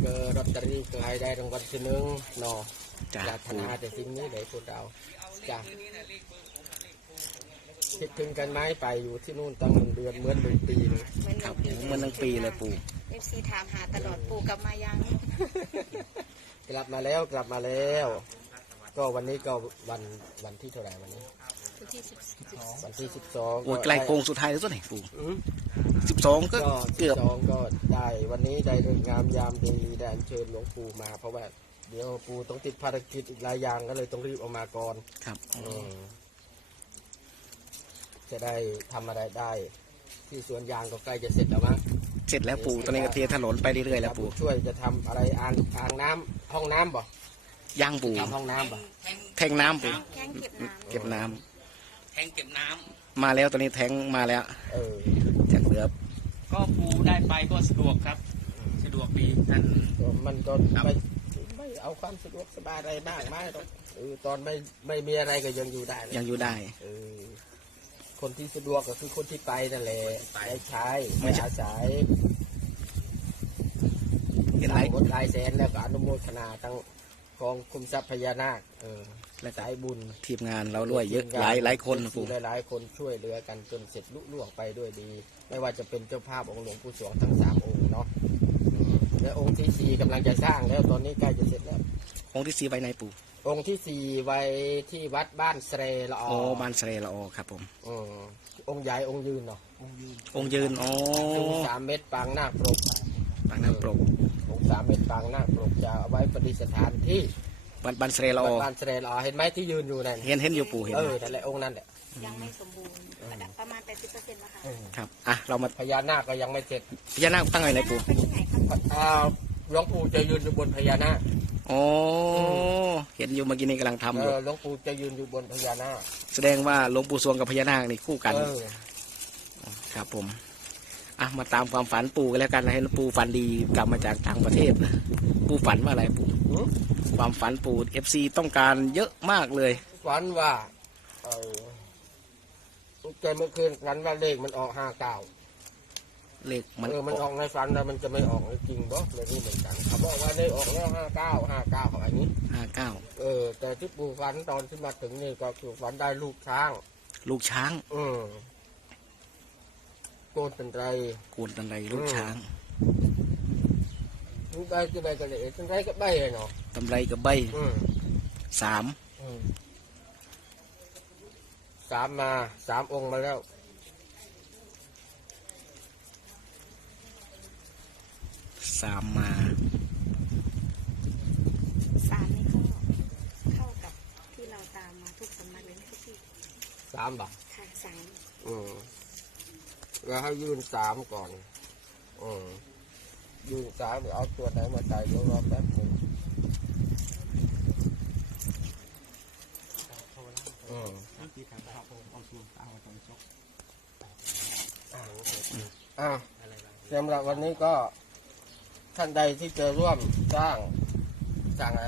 เกิดลอตเตอรี่ก็ให้ได้รางวัลที่หนึ่งเนาะจ้ะปรารถนาแต่สิ่งนี้เลยพวกเราจ้ะคิดถึงกันไหมไปอยู่ที่นู่นตั้ง1 เดือนเหมือน1 ปีเลยครับเหมันทั้งปีเลยปู่ FC ถามหาตลอดปู่กลับมายังกลับมาแล้ว ก็วันนี้ก็วันที่เท่าไหร่วันนี้ วันที่12 โอ้ยใกล้โค้งสุดท้ายแล้วตัวไหนปู่อืม 12ก็ก็เกือบ 12ก็ได้วันนี้ได้ฤกษ์งามยามดีได้อัญเชิญหลวงปู่มา เพราะว่าเดี๋ยวปู่ต้องติดภารกิจอีกหลายอย่างก็เลยต้องรีบออกมาก่อนครับจะได้ทำอะไรได้ ที่สวนยางก็ใกล้จะเสร็จแล้วมั้งเสร็จแล้วปู่ตอนนี้ก็เทถนนไปเรื่อยๆแล้วปู่ช่วยจะทำอะไรอ่างน้ำห้องน้ำบ่ย่างปู่ทำห้องน้ำบ่แทงน้ำปู่แข้งเก็บน้ำเก็บน้ำแทงเก็บน้ำมาแล้วตอนนี้แทงมาแล้วเออจากเหลือก็ปูได้ไปก็สะดวกครับ สะดวกดีท่านมันก็ไม่เอาความสะดวกสบายอะไรมากหรอกตอนไม่มีอะไรก็ยังอยู่ได้เลยยังอยู่ได้คนที่สะดวกก็คือคนที่ไปนั่นแหละได้ใช้ไม่ไม่ใช่อาศัยเห็นหไรลายคนหลายแสนแล้วก็อนุโมทนาทั้งกองคุมทรัพย์พญานาคและสายบุญทีมงานเราด้วยเยอะหลายคนนะปู่หลายคนช่วยเหลือกันจนเสร็จลุล่วงไปด้วยดี ไม่ว่าจะเป็นเจ้าภาพองค์หลวงปู่สวงทั้ง3 องค์เนาะและองค์ที่ 4กำลังจะสร้างแล้วตอนนี้ใกล้จะเสร็จแล้วองค์ที่4ไว้ในปู่องค์ที่ 4ไว้ที่วัดบ้านเสรละอโอ้บ้านเสรละอครับผมองค์ใหญ่องค์ยืนเนาะองค์ยืนอ๋อสูง3 เมตรปางนาคปรกปางน้ำปรกองค์3 เมตรปางนาคปรกจะเอาไว้ประดิษฐานที่บ้านเสรละอบ้านเสรละอเห็นไหมที่ยืนอยู่นั่นเห็นอยู่ปู่เห็นนั่นแหละองค์นั้นแหละยังไม่สมบูรณ์ประมาณ 80%แล้วค่ะครับอ่ะเรามาพญานาคก็ยังไม่เสร็จพญานาคตั้งไว้ไหนปู่เป็นยังไงครับหลวงปู่จะยืนอยู่บนพญานาคอ๋อเห็นอยู่เมื่อกี้นี้กำลังทำอยู่หลวงปู่จะยืนอยู่บนพญานาคแสดงว่าหลวงปู่สวงกับพญานาคนี่คู่กัน ครับผมอ่ะมาตามความฝันปู่กันแล้วกันให้ปู่ฝันดีกลับมาจากต่างประเทศนะปู่ฝันว่าอะไรปู่ความฝันปู่ FC ต้องการเยอะมากเลยฝันว่าแกเมื่อคืนฝันว่าเลขมันออก59 เลขมันมันออกในฝันแล้วมันจะไม่ออกจริงบ่ไม่รู้เหมือนกันเขาบอกว่าเลขออกแล้ว59ของอันนี้ 59 แต่ที่ปู่ฝันตอนที่มาถึงนี่ก็คือฝันได้ลูกช้างลูกช้างโกนเป็นไรโกนตันไรลูกช้างลูกใบก็ใบก็เลยเป็นไรก็ใบเนาะตำไรกับใบ 3 3มา3 องค์มาแล้ว 3 มา 3นี่ก็เข้ากับที่เราตามมาทุกสำนักเลยนะคะพี่ 3บาทค่ะแล้วให้ยืน3ก่อนยืน3เดี๋ยวเอาตัวไหนมาใส่เดี๋ยวรอแป๊บนึงสำหรับวันนี้ก็ท่านใดที่จะร่วมสร้างอะไร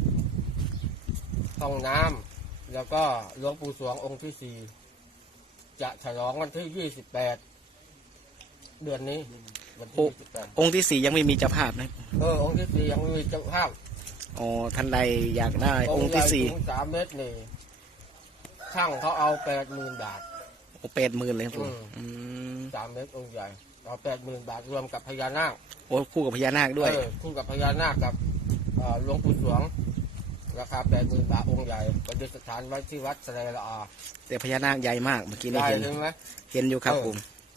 ห้องน้ำแล้วก็หลวงปู่สวงองค์ที่ 4จะฉลองวันที่28เดือนนี้วันที่28 องค์ที่ 4ยังไม่มีเจ้าภาพนะองค์ที่ 4ยังไม่มีเจ้าภาพอ๋อท่านใดอยากได้องค์ที่สูง3 เมตรนี่ช่างเขาเอา 80,000 บาท 4โอ้80,000เลยครับผม 3 เมตรองค์ใหญ่เอา 80,000 บาทรวมกับพญานาคโอ้คู่กับพญานาคด้วยคู่กับพญานาคกับหลวงปู่สวงราคา 80,000 บาทองค์ใหญ่ประดิษฐานไว้ที่วัดเสรละอแต่พญานาคใหญ่มากเมื่อกี้นี้ได้เห็นใช่ไหมเห็นอยู่ครับผม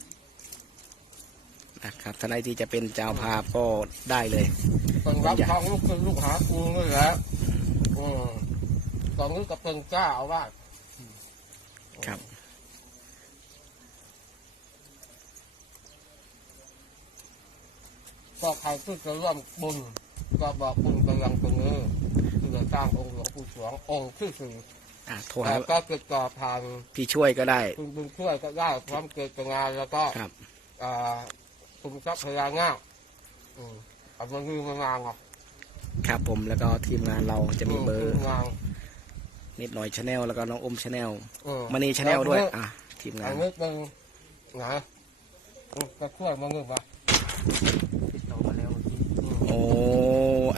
นะครับท่านใดที่จะเป็นเจ้าภาพก็ได้เลยต้องรับฟังลูกหาครูนี่แหละตอนนี้ก็เป็นเจ้าอาวาสครับก็ใครที่จะร่วมบุญก็บอกบุญกำลังตรงนี้ที่จะสร้างองค์หลวงปู่สวงองค์ที่ 4 โทรหาก็ติดต่อผ่านพี่ช่วยก็ได้คุณบุญช่วยก็ได้พร้อมเกิดงานแล้วก็ครับคุณทรัพย์พญานาคเอามาคือมางานอ่ะครับผมแล้วก็ทีมงานเราจะมีเบอร์งานนิดหน่อยชาแนลแล้วก็น้องอมชาแนลมณีชาแนลด้วยทีมงาอันนนี้เป็นนะก็ช่วยมาเงินมาติดต่อมาแล้วที่โอ้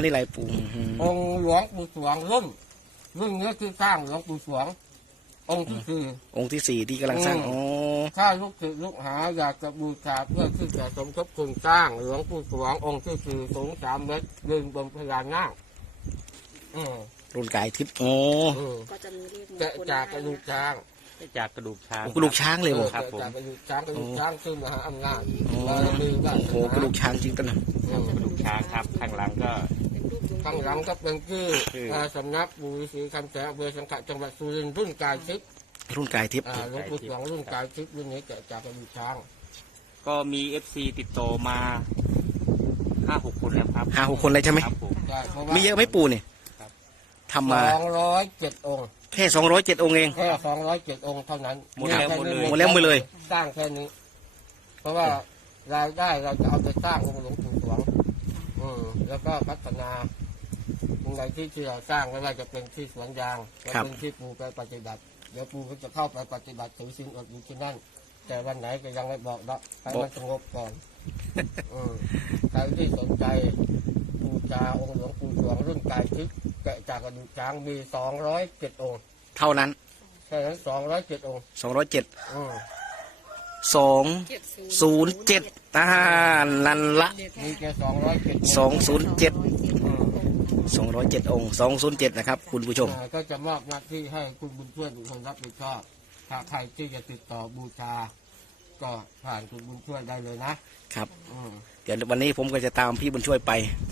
นี้อะไรปู่องค์หลวงปู่สวงรุ่นนี้คือสร้างหลวงปู่สวงองค์ที่สี่องค์ที่สี่ที่กำลังสร้างอ๋อถ้าลูกศิษย์ลูกหาอยากจะบูชาเพื่อที่จะสมทบทุนสร้างหลวงปู่สวงองค์ที่สี่สูง3 เมตรยืนบนพญานาครุ่นกายทิพย์อ๋อก็จะมีเลขมงแกะคลจากกระดูกช้างจากกระดูกช้างกระดูกช้างเลยบ่ครับผมจากกระดูกช้างซึ่งมหาอำนาจอ๋อบารมีวาโอ้สโหกระนาดูกช้างจริงต้นนะกระดูกช้างครับข้างหลังก็เป็นรูปดวงข้างหลังก็เป็นชื่อชื่อสำนักปู่ฤาษีคำแสงอำเภอสังขะจังหวัดสุรินทร์รุ่นกายทิพย์รุ่นกายทิพย์หลวงปู่สวงรุ่นกายทิพย์รุ่นนี้แกะจากกระดูกช้างก็มี FC ติดต่อมา 5-6 คนแล้วครับ 5-6 คนเลยใช่ไหมครับผมได้เพราะว่ามีเยอะไหมปู่เนี่ยครับทำมา 207 องค์แค่207 องค์เองแค่207 องค์เท่านั้นหมดแล้วหมดเลยหมดแล้วหมดเลยสร้างแค่นี้ เพราะว่ารายได้เราจะเอาไปสร้างองค์หลวงปู่สวงแล้วก็พัฒนาในที่เราสร้างไม่ว่าจะเป็นที่สวนยางจะเป็นที่ปู่ไปปฏิบัติเดี๋ยวปู่ก็จะเข้าไปปฏิบัติถือศีลอดอยู่ที่นั่น แต่วันไหนก็ยังไม่บอกนะให้มันสงบก่อนใครที่สนใจบูชาองค์หลวงปู่สวงรุ่นกายทิพย์แกะจากกระดูกช้างมี207 องค์เท่านั้นแค่นั้น207 องค์ 207 207นั่นละมีแค่207 207 องค์207นะครับคุณผู้ชมก็จะมอบหน้าที่ให้คุณบุญช่วยเป็นคนรับผิดชอบถ้าใครที่จะติดต่อบูชา ก็ผ่านคุณบุญช่วยได้เลยนะครับเดี๋ยววันนี้ผมก็จะตามพี่บุญช่วยไป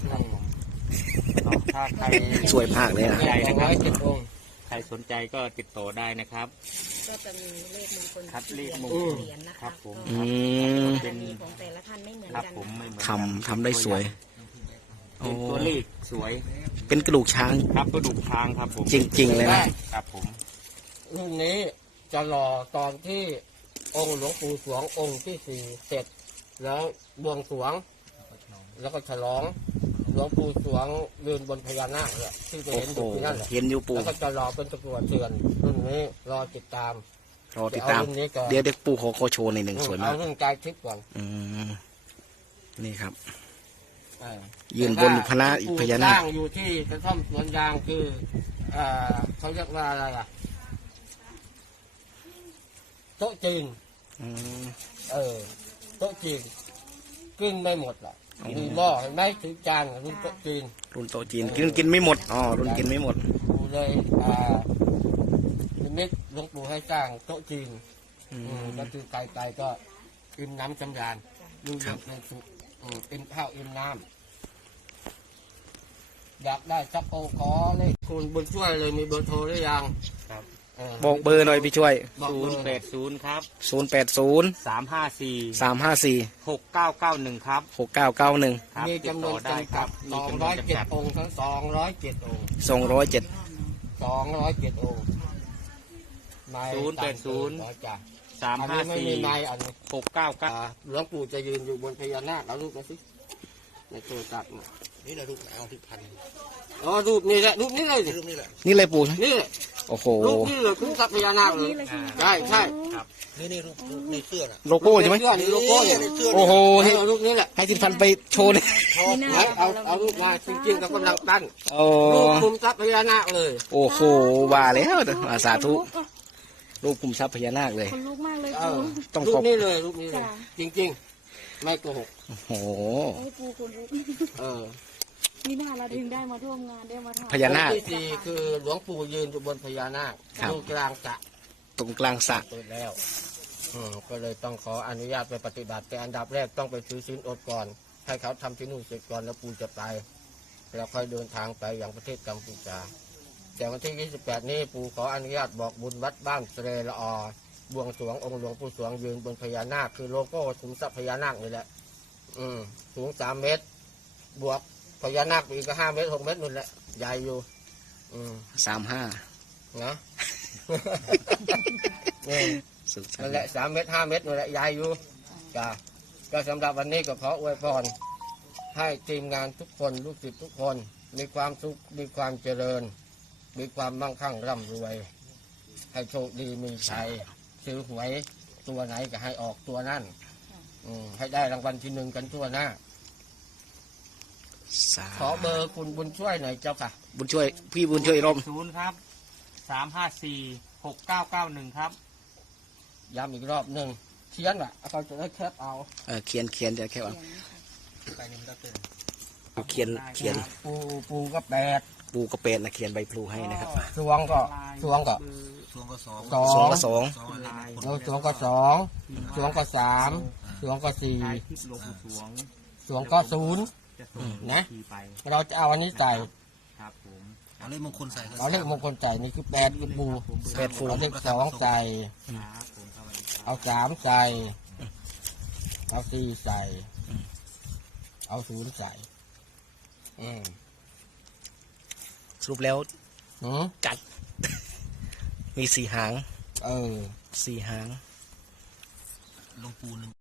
ถ้าใครสวยมากเลยนะสนใจนะครับ 207 องค์ใครสนใจก็ติดต่อได้นะครับก็จะมีเลขมงคลครับเลขมงคลเหรียญนะครัคะบผมอืมก็จะมีของแต่ละท่านไม่เหมือนครับกันผมไม่เหมือนทำได้สวยเป็นตัวเลขสวยเป็นกระดูกช้างครับกระดูกช้างครับผมจริงๆเลยนะครับผมรุ่นนี้จะรอตอนที่องค์หลวงปู่สวงองค์ที่ 4 เสร็จ แล้วบวงสรวง แล้วก็ฉลองหลวงปู่สวงยืนบนพญานาคเนี่ยที่จะโอ้เห็นอโหยู่ที่นั่นแหละเห็นอยู่ปู่แล้วก็จะรอเป็นตะกั่วเถื่อนรุ่นนี้รอติดตามรอติดตามเอรุ่นนี้ก่อนเดี๋ยวเด็กปู่ขอโชว์ในอยหนึ่งสวยมากเอารุ่นกายทิพย์ก่อนอืมนี่ครับอ่ายืนบนพระพญานาคสร้างอยู่ที่กระท่อมสวนยางคือเขาเรียกว่าอะไรโต๊ะจีนอืมโต๊ะจีนกินไม่หมดหรอกมีหม้อเห็นไหมถือจานรุ่นโต๊ะจีนรุ่นโตจีนกินไม่หมดอ๋อรุ่นกินไม่หมดปู่เลยนิมิตหลวงปู่ให้สร้างโต๊ะจีนอืมก็คือไกลๆก็อิ่มน้ำจำยานดูอย่างเป็นสุขอิ่มข้าวอิ่มน้ำอยากได้สักโอขอเลยคุณบุญช่วยเลยมีเบอร์โทรหรือยังครับบอกเบอร์หน่อยพี่ช่วยบอกเบอร์ 080ครับ 080 354 354 6991ครับ 6991 ครับมีติดจำนต่วอนได้ครับมีจำนวนจำกัด 207 องค์ทั้ง207 องค์ 207 207 องค์ไม้ 080 จ้ะอันนี้ไม่มีไม้อันนี้ 699 หลวงปู่จะยืนอยู่บนพญานาคเอารูปมาสิในโทรศัพท์นี่แหละรูปเอาที่พันอ๋อรูปนี้แหละรูปนี้เลยรูปนี้แหละนี่เลยปู่นี่แหละโอ้โหรูปนี้เลยคุ้มทรัพย์พญานาคเลยใช่ใช่นี่รูปในเสื้อน่ะโลโก้ใช่ไหมเสื้อนี่โลโก้เนี่ยโอ้โหเอารูปนี้แหละให้ทินพันไปโชว์เลยไหนเอารูปมาจริงๆก็กำลังตั้นโอ้รูปคุ้มทรัพย์พญานาคเลยโอ้โหว่าแล้วสาธุรูปคุมทรัพย์พญานาคเลยคนลุกมากเลยเออต้องรูขอปบนี้เลยรูปนี้เลย จริงๆ ไม่โกหกโอ้โหโอ้ปูคนลุกเออนี่น่าเราถึงได้มาร่วมงานได้มาทำพญานาคองค์ที่สี่คือหลวงปู่ยืนอยู่บนพญานาคครับตรงกลางสระตรงกลางสระเปิดแล้วก็เลยต้องขออนุญาตไปปฏิบัติแต่อันดับแรกต้องไปถือศีลอดก่อน ให้เขาทำที่นู่นเสร็จก่อนแล้วปู่จะไปแล้วค่อยเดินทางไปอย่างประเทศกัมพูชาแต่วันที่ 28 นี้ปู่ขออนุญาตบอกบุญวัดบ้านเสรละออบวงสรวงองค์หลวงปู่สวงยืนบนพญานาคคือโลโก้ขุมทรัพย์พญานาคนี่แหละสูง3 เมตร บวกพญานาคอีกก็5 เมตร 6 เมตรนู่นแหละใหญ่อยู่ 35 นะสุดนั่นแหละ3 เมตร 5 เมตรนั่นแหละใหญ่อยู่จ้าก็สำหรับวันนี้ก็ขออวยพรให้ทีมงานทุกคนลูกศิษย์ทุกคนมีความสุขมีความเจริญ มีความมั่งคั่งร่ำรวย ให้โชคดีมีชัยซื้อหวยตัวไหนก็ให้ออกตัวนั่นให้ได้รางวัลที่ 1กันทั่วหน้าสาขอเบอร์คุณบุญช่วยหน่อยเจ้าค่ะบุญช่วยพี่บุญช่วยร่ม 0ครับ3546991ครับย้ำอีกรอบหนึ่งเขียนว่ะเขาจะได้แคปเอาเขียนจะแค่ว่าไปนี่มันก็เกินเขียนปูก็แปดปูกระเป็นนะเขียนใบพลูให้นะครับสวงก็สวงก็สองสอสองงก็สองสองอะไรนะคนแล้วสวงก็สองสวงก็สามสวงก็สี่ทายคลิปหลวงปู่สวงสวงก็ศูนย์จะส่งนะทีไปเราจะเอาอันนี้ใส่ครับผมเอาเลขมงคลใส่เอาเลขมงคลใส่นี่คือแปดคือปูแปดฟูเอาเลขสองใส่ครับผมสวัสดีครับเอาสามใส่เอาสี่ใส่เอาศูนย์ใส่อืมสรุปแล้วหืมจัด มี4 หางเออ 4 หางหลวงปู่หนึ่ง